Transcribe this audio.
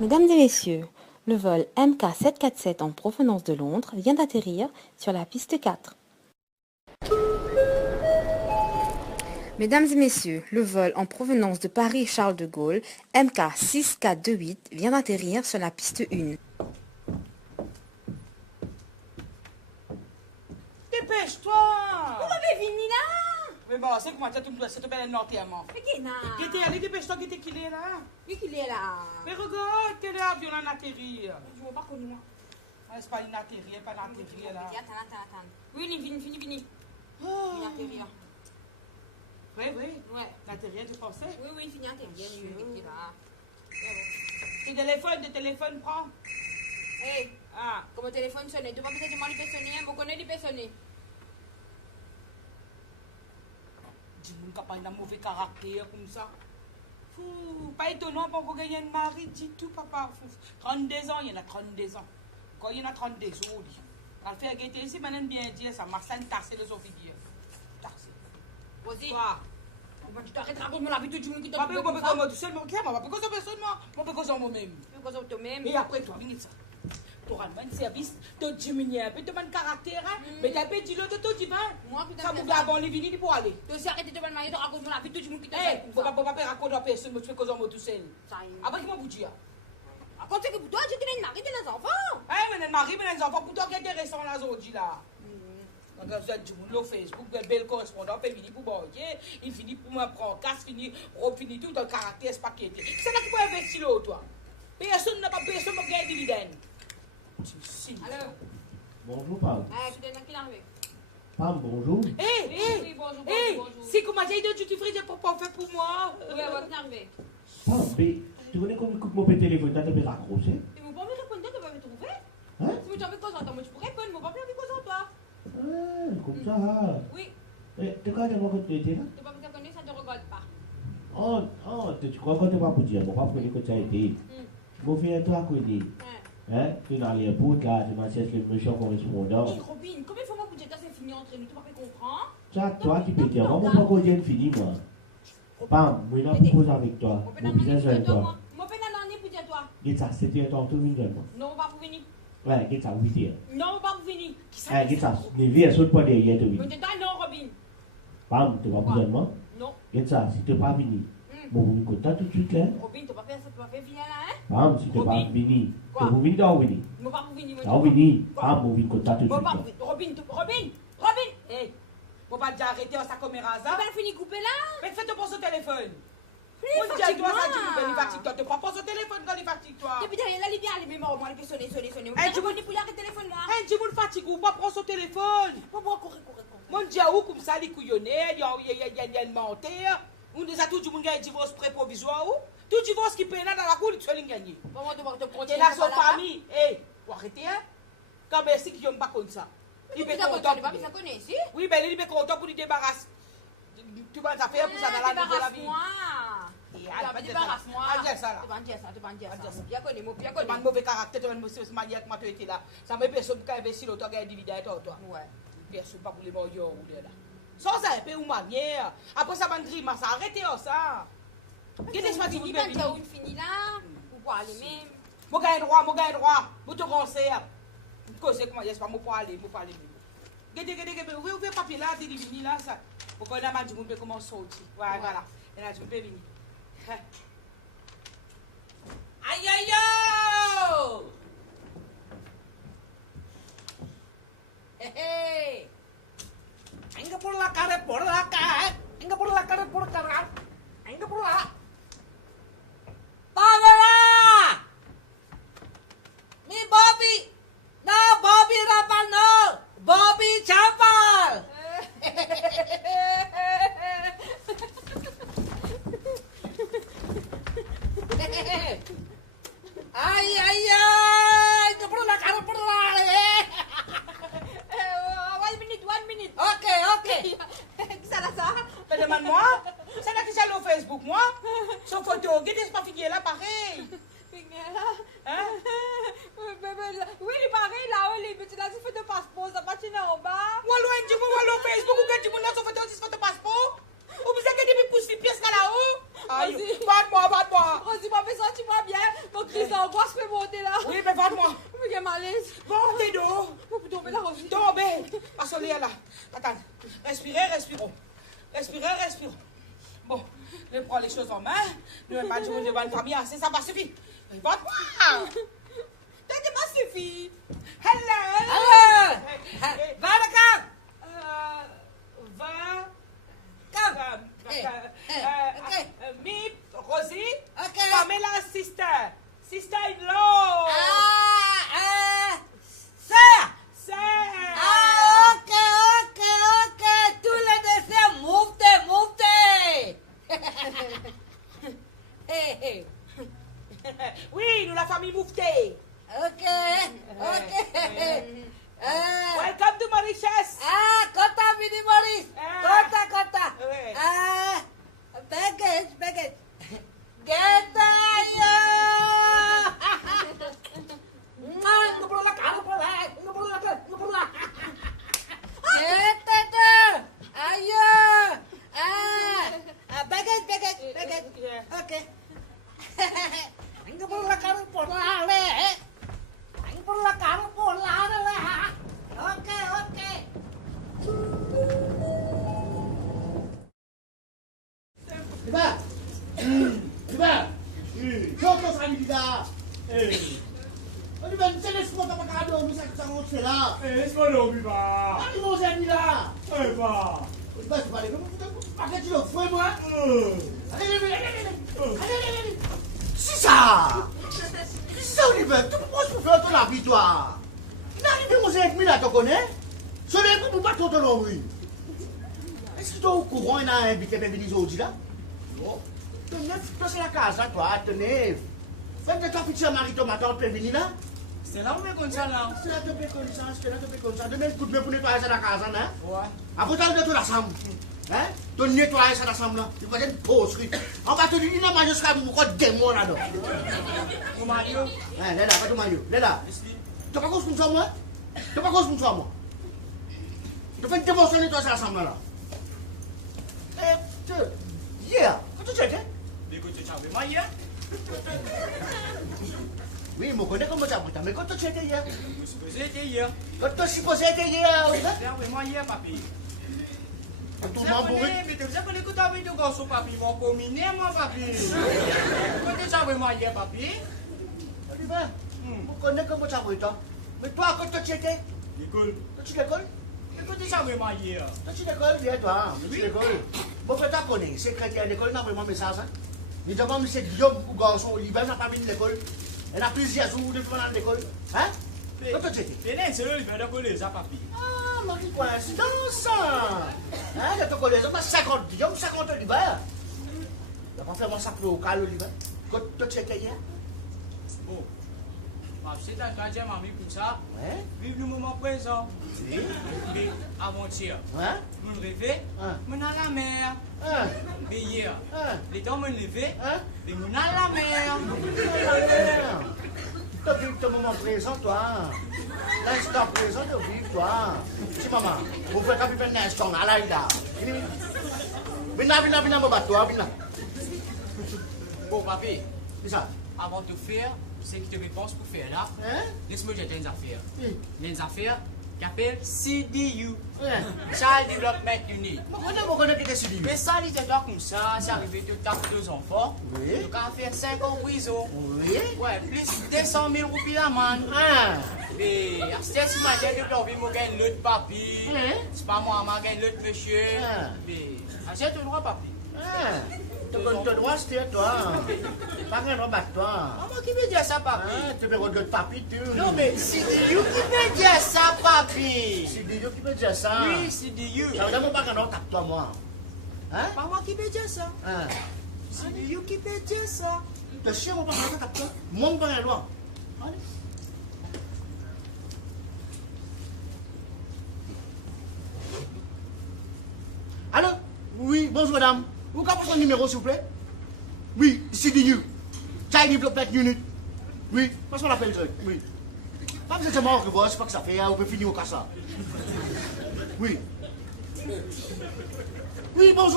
Mesdames et messieurs, le vol MK747 en provenance de Londres vient d'atterrir sur la piste 4. Mesdames et messieurs, le vol en provenance de Paris-Charles de Gaulle MK6428 vient d'atterrir sur la piste 1. Dépêche-toi! Vous m'avez fini là? Mais bon, c'est comment ça, tu me dois, c'est un enterrement. Mais qui est là? Allez, dépêche-toi, qui est qu'il est là? Qui est là? Mais regarde, quel avion en atterri. Je ne vois pas connu moi. C'est pas une atterri, pas une atterri là. Attends. Oui, fini. Oh. Fini atterrir. Oui. Ouais. L'atterri, tu pensais? Oui, fini atterrir. Il est là. Tes téléphones, prends. Hey, Ah. comme mon téléphone sonne, tu vas peut-être demander de sonner, je connais de sonner. Dis-moi qu'il n'a pas un mauvais caractère comme ça. Fou, pas étonnant pour qu'on gagne un mari, dis tout, papa. Fou. 32 ans, il y en a 32 ans. Quand il y en a 32 ans, quand il fait guetter ici, maintenant bien dire ça, Marcel tassé de son figure. Tassé. Vas-y. Quoi? Tu t'arrêtes de raconter la vie de tout le monde qui t'a Papa, moi, je peux tout seul, moi, je peux causer personne, moi, je peux causer moi-même. Tu causes toi-même. Et après, toi, venez ça. Tu auras un service, tu diminues un peu de mon caractère, mais tu as un petit lot de tout divin. Moi, putain, ça vous avant les venir pour aller. tu aussi arrêter de me marier, de raconter la vie de tout le monde qui t'a Eh, fait. faut pas raconter à personne, mais tu fais causer moi tout seul. Ça y est. Après, comment vous dire? Raconte que pour toi, tu es une mariée de les enfants. Eh, mais les maris, mais les enfants, pour toi, qui est intéressant là, aujourd'hui là. Donc, vous êtes du monde Facebook, belle correspondant, puis finit pour border, il finit pour me prendre casse, finit tout dans le caractère, c'est pas qui était. C'est là qu'il faut investir là, toi. Personne n'a pas personne pour gagner dividende. Alors, Bonjour, Pam. tu donnes qui l'arrive. Pam, bonjour. Oui, bonjour. C'est comment j'ai dit, tu ferais pour pas faire pour moi. Oui, elle va venir arriver. Pam, mais tu connais comme écoute mon téléphone, t'as fait raccrocher. Tu ne vas pas me répondre, tu vas me trouver. Hein? Si tu as envie de cause en toi, tu pourrais répondre, mais pas plus envie de cause en toi. Ah, comme ça. Oui, Eh, tu crois que tu vas continuer là? tu vas me connaître, ça ne te regarde pas. Oh, tu crois que tu vas pour dire, mon papa connaît que tu as été. Mon frère, toi, connais. Hein? Tu n'as rien pour là, tu m'as cherché le méchant correspondant. Hé Robin, combien de fois moi pour dire que c'est fini entre nous, tu m'as fait comprendre? Ça, toi qui peux dire, moi, mon papa, j'ai fini, moi. Pam, moi, je vais poser avec toi. Mon business avec toi. Mon père n'a rien pour dire toi. Et ça, c'était un temps tout minimum. Non, on va pour venir. Ouais, et ça, 8 heures. Non, on va pour venir. Eh, et ça, les vies, elles sont pas derrière, oui. Mais tu dis non, Robin. Pam, tu vas poser moi. Non. Et ça, si tu n'es pas venu. Bon, vous me content tout de suite, là. Robin, tu vas faire ça, tu vas faire venir là, hein? Pam, si tu n'es pas Robin. venu. Quoi? Vous venez d'en venir. On va pour venir. D'en venir. Pam, vous venez content tout de On va suite. pour venir. Robin. Hé, on va déjà arrêter en sa caméra, Tu ça. vas finir couper là? Mais fais-toi pour son téléphone. Fini, On dit à toi, ça, tu fatigue-moi. peux fatigue toi. Tu prends pas son téléphone quand il fatigue toi. Depuis derrière là, il vient, il met moi, il peut sonner. Eh, Tu tu vas veux- pour l'arrêter le téléphone là. Hé, dis-moi le fatigue ou pas prendre son téléphone. Pourquoi courir? Mon Dieu, où comme ça, les couillonnés, il y a une montée. On les a tout du monde qui a un divorce pré-provisoire ou tout divorce qui paye là dans la cour, tu vas les gagner. Comment tu vas te Et continuer? là, son famille, hé, faut arrêter, hein. Quand merci qu'ils n'ont pas comme ça. Il Tu est vas content. pas ça connaît ici? Oui, ben il est content pour lui débarrasser. Tu vas faire pour ça dans la vie de la vie. Débarrasse-moi. Ah, dis ça là. Tu vas dire ça. Ah, dis ça. Bien connu, bien Tu as un connu. mauvais caractère, tu as une mauvaise manière que tu étais là. Ça me personne qui a investi l'autre qui a un dividende, toi. Ouais. Personne pas pour les moyens ou là. Sans ça, un peu ou manière. Après ça, man grimace, arrêtez ça. Qu'est-ce que tu dis, Tu as une fini là, pour aller même. Mon gars est droit. Vous te conseillez. Cause comment, il n'y a pas mon pour aller. Regardez, ouvrez le papier là, t'es venu là, ça. Pour qu'on ait mal du monde, comment sortir. Voilà. Et là, tu peux venir. Aïe! Hé! Enggak por la cara, enggak por la cara, enggak por la. Pagala! Mi Bobby! No, Bobby Rapal, no! Bobby Chapal! Ay! Enggak por la cara, por la. 1 minute. Ok. Ça là, ça. Mais demande-moi, c'est là qui s'est au Facebook, moi. Son photo, regardez, pas figure là, pareil. Hein? Oui, il paraît là, il est là, il fait de passeport, ça passe là en bas. Moi, loin du moi, au Facebook, ou que tu m'as son photo, c'est photo passeport. Ou vous avez des pouces, pièces là-haut. Aïe, Vas-y. bat-moi. Vas-y, moi, fais ça, tu vois bien. Mon Christ, en respirons. Respirons. Bon, je prends les choses en main. Ne vais pas dire devant une famille, assez, ça va suffire. Réponds-moi. T'as pas suffi. Hello. Va la cam. Me, Rosie, Okay. Pamela, sister-in-law. Sir. Ok. Tous les décès, move. Hey. Oui, nous la famille Moufté. Ok. Welcome to Mauritius. Kota Mini Maurice. Kota. Ouais. Baggage. Get ayo. Ayo. Baggage. Okay. Anh perlu kamu pola le. Anh perlu kamu pola le. Okay. Tiba. Contoh sekali kita. Ini bangsa ni semua tak pakai ada misa kita ngomong lah. Semua lobby, Pak. Ini mau saya ni lah. Pak. Tiba balik kamu pakai cilok, fue moi. Sisa ni ben, tu peux faire ton la vie toi. N'arrive pas à 5 000 à te connaître. Ce n'est pas pour pas ton nom, oui. Est-ce que tu es au courant, il a invité mes venus aujourd'hui là? Non. Tenez, la casa, toi, tenez. Faites de ta petite mari, ton matin, tu es venu là? C'est là où on est comme ça, là. C'est là que tu peux comme ça. Demain, coup de main pour nettoyer ça la casa, hein? Ouais. Après, tu as de tout la chambre. Hein? Tu nettoies ça la chambre là. Tu vas être pause. On va te dire, il n'a pas jusqu'à vous, quoi, démon là-dedans. Mon Mario. Hein, là, pas de Mario. Là. Tu pas cause pour ça, moi? Tu pas cause pour ça, moi? Tu fais une démonstration nettoyer ça la chambre là. Yeah, quand tu étais? Écoute, tu as vu moi hier? Oui, je connais comment ça mais quand tu étais hier? Je suis supposé être hier. Quand tu es supposé être hier, oui? Tu as vu moi hier, papi. Tout le monde bourré. Mais tu sais que les coups d'avec de garçon, papi, vont combiner, moi, papi. Quand tu as vu moi hier, papi? Oliver, je connais comment ça mais toi, quand tu étais? L'école. Tu l'école? Écoute, tu as vu moi hier. Tu l'école, viens toi. Tu l'école. Bon, tu connais, secrétaire de l'école, n'a vraiment message. Il demande M. Guillaume ou garçon, Oliver n'a pas mis de l'école. Elle a plusieurs jours de faire dans l'école. Hein? Quand tu étais? Et là, c'est le libère de collège, papi. Ah, ma vie, coïncidence! Hein, de ton collège, on a 50 Guillaume, 50 Oliver. Tu vas pas faire mon sac local, Oliver. Quand tu étais hier? Bon. C'est un gardien, mamie, comme ça. Ouais. Vive le moment présent. Oui. Mais avant-hier, Hein? je me réveille, je suis à la mer. Hein? Mais hier, Hein? les temps me lever, Hein? et je suis à la mer. Tu vis ton moment présent, toi. L'instant présent, tu vis, toi. Si, maman, vous faites un instant, là, là. Viens, me battre, toi, viens. Bon, papi, C'est ça. avant de faire, c'est que tu réponses pour faire là. Hein? Laisse-moi jeter une affaire. Oui. Une affaire qui appelle CDU. Hein? Child Development Unit. Je connais qui est décidé. Mais ça, il était là comme ça, c'est arrivé tout à fait 2 enfants. Oui. Donc, à faire 5 ans en prison. Oui. Ouais, plus 200 000 roupies l'amende. Hein? Et c'est si ma j'ai de l'envie, moi, j'ai l'autre papi. C'est pas moi, j'ai l'autre monsieur. Et j'ai tout le droit, papi. Hein? Tu as droit, c'est toi. Pas un droit, toi. Maman qui veut dire ça, papi? Hein? Tu peux regarder papi, tu. Non, mais c'est you qui veut dire ça, papi. C'est Dieu qui peut dire ça. Oui, c'est you. Ça veut dire que pas un droit, toi, moi. Hein? Pas moi qui veut dire ça. Hein? C'est you qui veut dire ça. Tu sais, on va pas un droit, toi. Moi, on va un droit. Allez. Allô? Oui, bonjour madame. Vous pouvez prendre son numéro s'il vous plaît? Oui, c'est du Child Development Unit. Oui, parce qu'on l'appelle ça. Oui. Pas besoin de mort que vous, c'est pas que ça fait, on peut finir au cas ça. Oui. Oui, bonjour madame.